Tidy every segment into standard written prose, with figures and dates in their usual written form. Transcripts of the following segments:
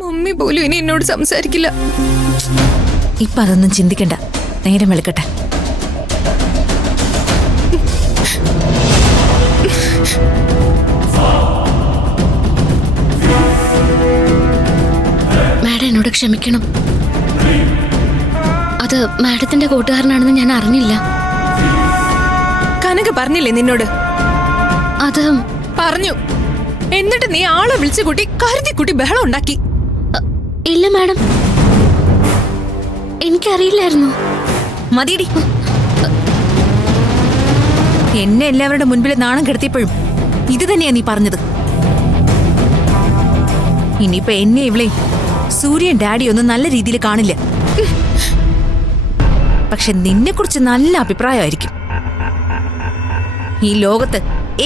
Mummy പോലും ഇനി എന്നോട് സംസാരിക്കില്ല. ഇപ്പൊ അതൊന്നും ചിന്തിക്കണ്ട, നേരം വെളുക്കട്ടെ. മാഡം എന്നോട് ക്ഷമിക്കണം. അത് മാഡത്തിന്റെ കൂട്ടുകാരനാണെന്ന് ഞാൻ അറിഞ്ഞില്ല. കനക പറഞ്ഞില്ലേ നിന്നോട്? അത് പറഞ്ഞു. എന്നിട്ട് നീ ആളെ വിളിച്ചു കൂട്ടി കരുതിക്കുട്ടി ബഹളം ഉണ്ടാക്കി. ഇല്ല മാഡം, എനിക്കറിയില്ലായിരുന്നു. മതിയടി. എന്നെ എല്ലാവരുടെ മുൻപിൽ നാണം കെടുത്തിയപ്പോഴും ഇത് തന്നെയാ നീ പറഞ്ഞത്. ഇനിയിപ്പൊ എന്നെ ഇവളെ സൂര്യൻ ഡാഡി ഒന്നും നല്ല രീതിയിൽ കാണില്ല. പക്ഷെ നിന്നെ കുറിച്ച് നല്ല അഭിപ്രായമായിരിക്കും. ഈ ലോകത്ത്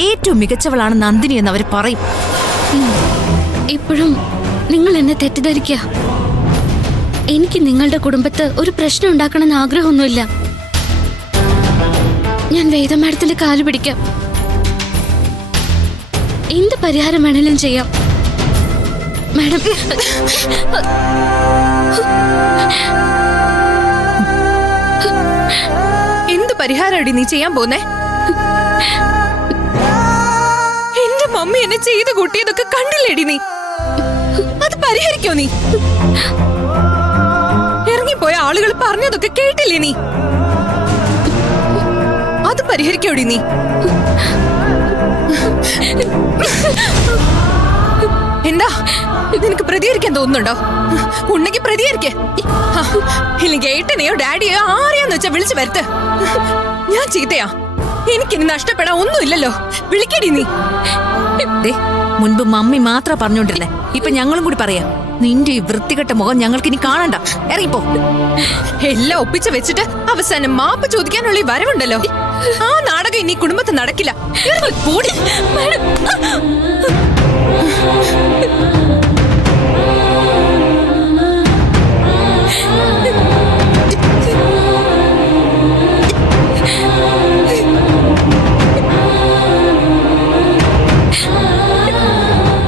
ഏറ്റവും മികച്ചവളാണ് നന്ദിനി എന്ന് അവർ പറയും. ഇപ്പോഴും നിങ്ങൾ എന്നെ തെറ്റിദ്ധരിക്കുക. എനിക്ക് നിങ്ങളുടെ കുടുംബത്ത് ഒരു പ്രശ്നം ഉണ്ടാക്കണമെന്ന് ആഗ്രഹമൊന്നുമില്ല. ഞാൻ വേദ മാഡത്തിന്റെ കാല് പിടിക്കാം. എന്ത് പരിഹാരം വേണേലും ചെയ്യാം മാഡം. എന്ത് പരിഹാരമടി നീ ചെയ്യാൻ പോന്നേ? എന്റെ മമ്മി എന്നെ ചെയ്ത് കൂട്ടിയതൊക്കെ കണ്ടില്ലേടി നീ? അത് പരിഹരിക്കോ നീ? ഇറങ്ങിപ്പോയ ആളുകൾ പറഞ്ഞതൊക്കെ കേട്ടില്ലേ നീ? അത് പരിഹരിക്കോടി നീ? എന്താ നിനക്ക് പ്രതികരിക്കാൻ തോന്നുന്നുണ്ടോ? ഉണ്ടെങ്കിൽ പ്രതികരിക്കേ. ഇല്ലെങ്കിൽ ഏട്ടനെയോ ഡാഡിയോ ആരെയാന്ന് വെച്ചാ വിളിച്ചു വരുത്ത്. ഞാൻ ചീത്തയാ? എനിക്കിനി നഷ്ടപ്പെടാൻ ഒന്നുമില്ലല്ലോ. വിളിക്കടി നീ. മുൻപ് മമ്മി മാത്രം പറഞ്ഞോണ്ടിരുന്നേ, ഇപ്പൊ ഞങ്ങളും കൂടി പറയാം. നിന്റെ ഈ വൃത്തികെട്ട മുഖം ഞങ്ങൾക്ക് ഇനി കാണണ്ട. ഇറങ്ങിപ്പോ. എല്ലാം ഒപ്പിച്ച് വെച്ചിട്ട് അവസാനം മാപ്പ് ചോദിക്കാനുള്ള ഈ വരവുണ്ടല്ലോ. ആ നാടകം ഇനി കുടുംബത്തിൽ നടക്കില്ല.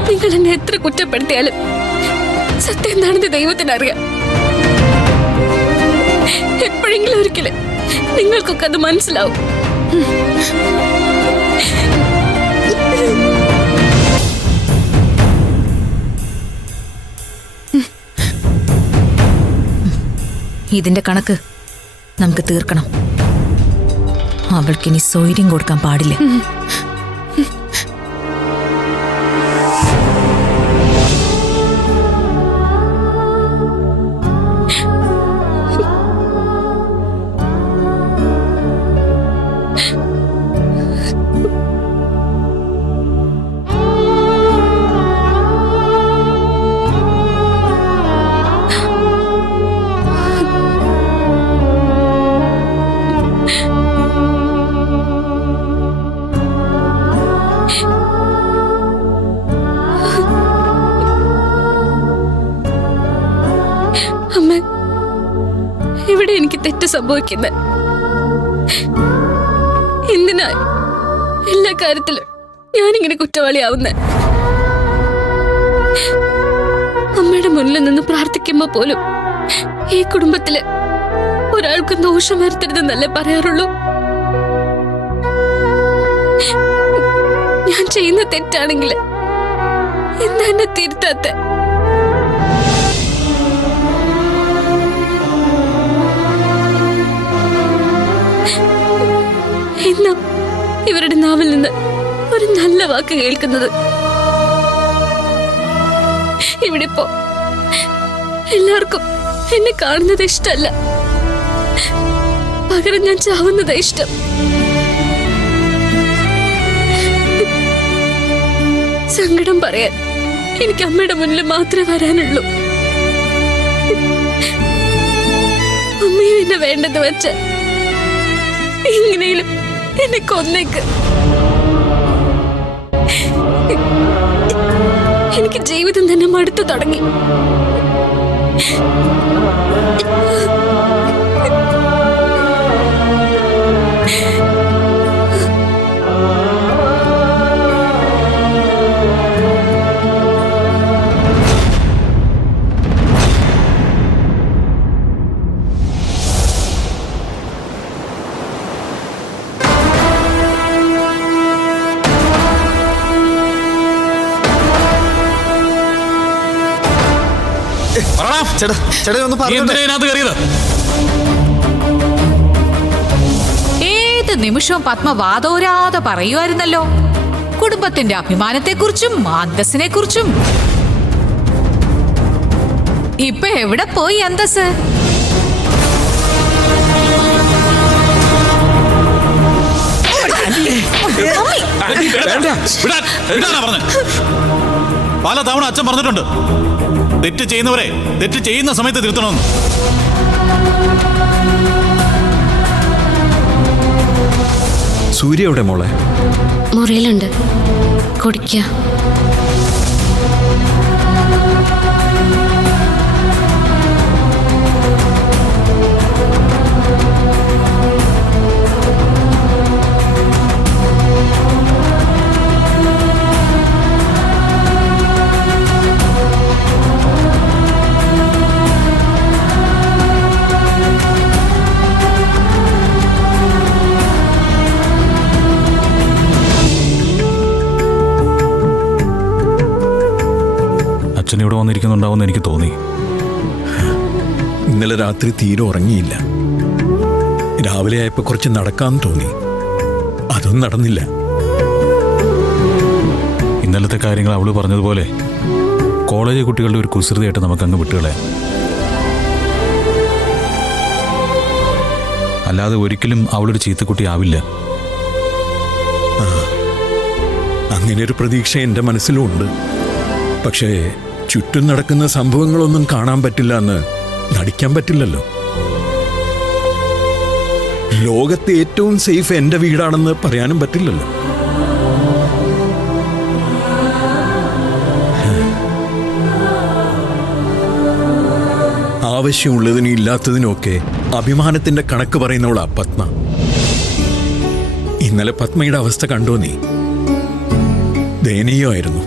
നിങ്ങൾ എന്നെ എത്ര കുറ്റപ്പെടുത്തിയാലും സത്യം എന്താണെന്ന് ദൈവത്തിനറിയാം. എപ്പോഴെങ്കിലും ഒരിക്കലും നിങ്ങൾക്കൊക്കെ അത് മനസ്സിലാവും. ഇതിന്റെ കണക്ക് നമുക്ക് തീർക്കണം. അവൾക്കിനി സ്വൈര്യം കൊടുക്കാൻ പാടില്ല. ഇവിടെ എനിക്ക് തെറ്റ് സംഭവിക്കുന്നത് എന്തിനാ? എല്ലാ കാര്യത്തിലും ഞാനിങ്ങനെ കുറ്റവാളിയാവുന്നേ. അമ്മയുടെ മുന്നിൽ നിന്ന് പ്രാർത്ഥിക്കുമ്പോ പോലും ഈ കുടുംബത്തില് ഒരാൾക്ക് ദോഷം വരുത്തരുതെന്നല്ലേ പറയാറുള്ളൂ. ഞാൻ ചെയ്യുന്ന തെറ്റാണെങ്കിൽ എന്താ എന്നെ തിരുത്താത്ത? എന്നാ ഇവരുടെ നാവിൽ നിന്ന് ഒരു നല്ല വാക്ക് കേൾക്കുന്നത്? ഇവിടെ ഇപ്പോ എല്ലാവർക്കും എന്നെ കാണുന്നത് ഇഷ്ടമല്ല. പകരം ഞാൻ ചാവുന്നത് ഇഷ്ടം. സങ്കടം പറയാൻ എനിക്ക് അമ്മയുടെ മുന്നിൽ മാത്രമേ വരാനുള്ളൂ. അമ്മയും എന്നെ വേണ്ടെന്ന് വെച്ച എങ്ങനെയും എന്നെ കൊന്നേക്ക്. എനിക്ക് ജീവിതം തന്നെ മടുത്തു തുടങ്ങി. പറടാ. ചേട്ടാ ചേട്ടാ ഒന്ന് നീ പറഞ്ഞു. എന്തിനാ ഇതിനകത്ത് കയറിയത്? ഏത് നിമിഷവും പത്മ വാതോരാതെ പറയുമായിരുന്നല്ലോ കുടുംബത്തിന്റെ അഭിമാനത്തെക്കുറിച്ചും അന്തസ്സിനെ കുറിച്ചും. ഇപ്പൊ എവിടെ പോയി അന്തസ്? വിടാനാ പറഞ്ഞത്? പല തവണ അച്ഛൻ പറഞ്ഞിട്ടുണ്ട്, തെറ്റ് ചെയ്യുന്നവരെ തെറ്റ് ചെയ്യുന്ന സമയത്ത് തിരുത്തണമെന്ന്. സൂര്യ എവിടെ മോളെ? മുറിയിലുണ്ട്, കുടിക്ക. അച്ഛൻ ഇവിടെ വന്നിരിക്കുന്നുണ്ടാവുമെന്ന് എനിക്ക് തോന്നി. ഇന്നലെ രാത്രി തീരെ ഉറങ്ങിയില്ല. രാവിലെ ആയപ്പോ കുറച്ച് നടക്കാൻ തോന്നി, അതൊന്നും നടന്നില്ല. ഇന്നലത്തെ കാര്യങ്ങൾ അവള് പറഞ്ഞതുപോലെ കോളേജ് കുട്ടികളുടെ ഒരു കുസൃതിയായിട്ട് നമുക്കങ്ങ് വിട്ടുകളയാം. അല്ലാതെ ഒരിക്കലും അവളൊരു ചീത്തക്കുട്ടി ആവില്ല. അങ്ങനെ ഒരു പ്രതീക്ഷ എൻ്റെ മനസ്സിലും ഉണ്ട്. പക്ഷേ ചുറ്റും നടക്കുന്ന സംഭവങ്ങളൊന്നും കാണാൻ പറ്റില്ല എന്ന് നടിക്കാൻ പറ്റില്ലല്ലോ. ലോകത്തെ ഏറ്റവും സേഫ് എൻ്റെ വീടാണെന്ന് പറയാനും പറ്റില്ലല്ലോ. ആവശ്യമുള്ളതിനും ഇല്ലാത്തതിനുമൊക്കെ അഭിമാനത്തിന്റെ കണക്ക് പറയുന്നവളാ പത്മ. ഇന്നലെ പത്മയുടെ അവസ്ഥ കണ്ടോ നീ? ദയനീയമായിരുന്നു.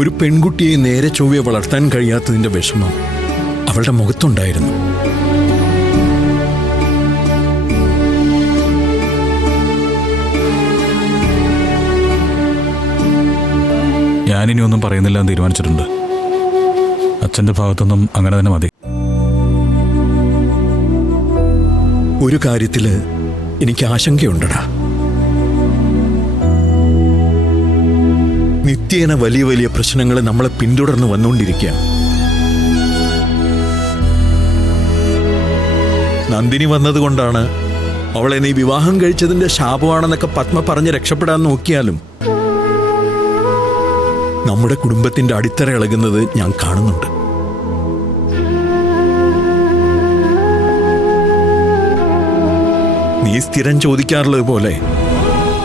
ഒരു പെൺകുട്ടിയെ നേരെ ചൊവ്വെ വളർത്താൻ കഴിയാത്തതിന്റെ വിഷമം അവളുടെ മുഖത്തുണ്ടായിരുന്നു. ഞാനിനി ഒന്നും പറയുന്നില്ല എന്ന് തീരുമാനിച്ചിട്ടുണ്ട്. അച്ഛൻ്റെ ഭാഗത്തൊന്നും അങ്ങനെ തന്നെ മതി. ഒരു കാര്യത്തില് എനിക്ക് ആശങ്കയുണ്ടടാ. നിത്യേന വലിയ വലിയ പ്രശ്നങ്ങൾ നമ്മളെ പിന്തുടർന്ന് വന്നുകൊണ്ടിരിക്കുകയാണ്. നന്ദിനി വന്നതുകൊണ്ടാണ് അവളെ നീ വിവാഹം കഴിച്ചതിന്റെ ശാപമാണെന്നൊക്കെ പത്മ പറഞ്ഞ് രക്ഷപ്പെടാൻ നോക്കിയാലും നമ്മുടെ കുടുംബത്തിന്റെ അടിത്തറ ഇളകുന്നത് ഞാൻ കാണുന്നുണ്ട്. നീ സ്ഥിരം ചോദിക്കാറുള്ളത് പോലെ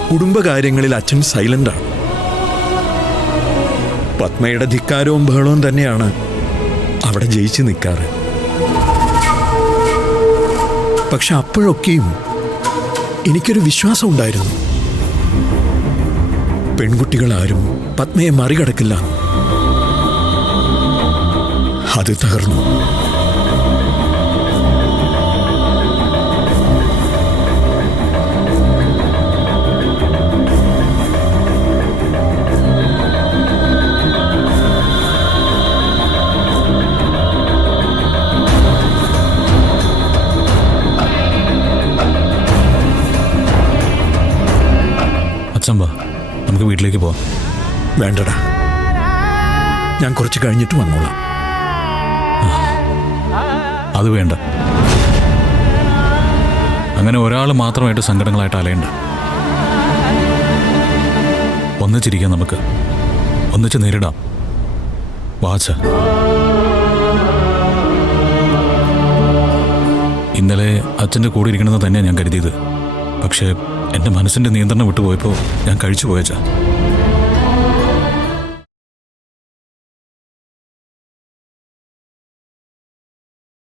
കുടുംബകാര്യങ്ങളിൽ അച്ഛൻ സൈലന്റാണ്. പത്മയുടെ ധിക്കാരവും ബഹളവും തന്നെയാണ് അവിടെ ജയിച്ചു നിൽക്കാറ്. പക്ഷെ അപ്പോഴൊക്കെയും എനിക്കൊരു വിശ്വാസം ഉണ്ടായിരുന്നു, പെൺകുട്ടികളാരും പത്മയെ മറികടക്കില്ല. അത് തകർന്നു. അച്ഛൻ വാ, നമുക്ക് വീട്ടിലേക്ക് പോവാം. വേണ്ടടാ, ഞാൻ കുറച്ച് കഴിഞ്ഞിട്ട് വന്നോളാം. അത് വേണ്ട. അങ്ങനെ ഒരാൾ മാത്രമായിട്ട് സങ്കടങ്ങളായിട്ട് അലയണ്ട. ഒന്നിച്ചിരിക്കാം, നമുക്ക് ഒന്നിച്ച് നേരിടാം. വാച്ച, ഇന്നലെ അച്ഛൻ്റെ കൂടെ ഇരിക്കണമെന്ന് തന്നെയാണ് ഞാൻ കരുതിയത്. പക്ഷേ എൻ്റെ മനസ്സിൻ്റെ നിയന്ത്രണം വിട്ടുപോയപ്പോൾ ഞാൻ കഴിച്ചു പോയച്ചാ.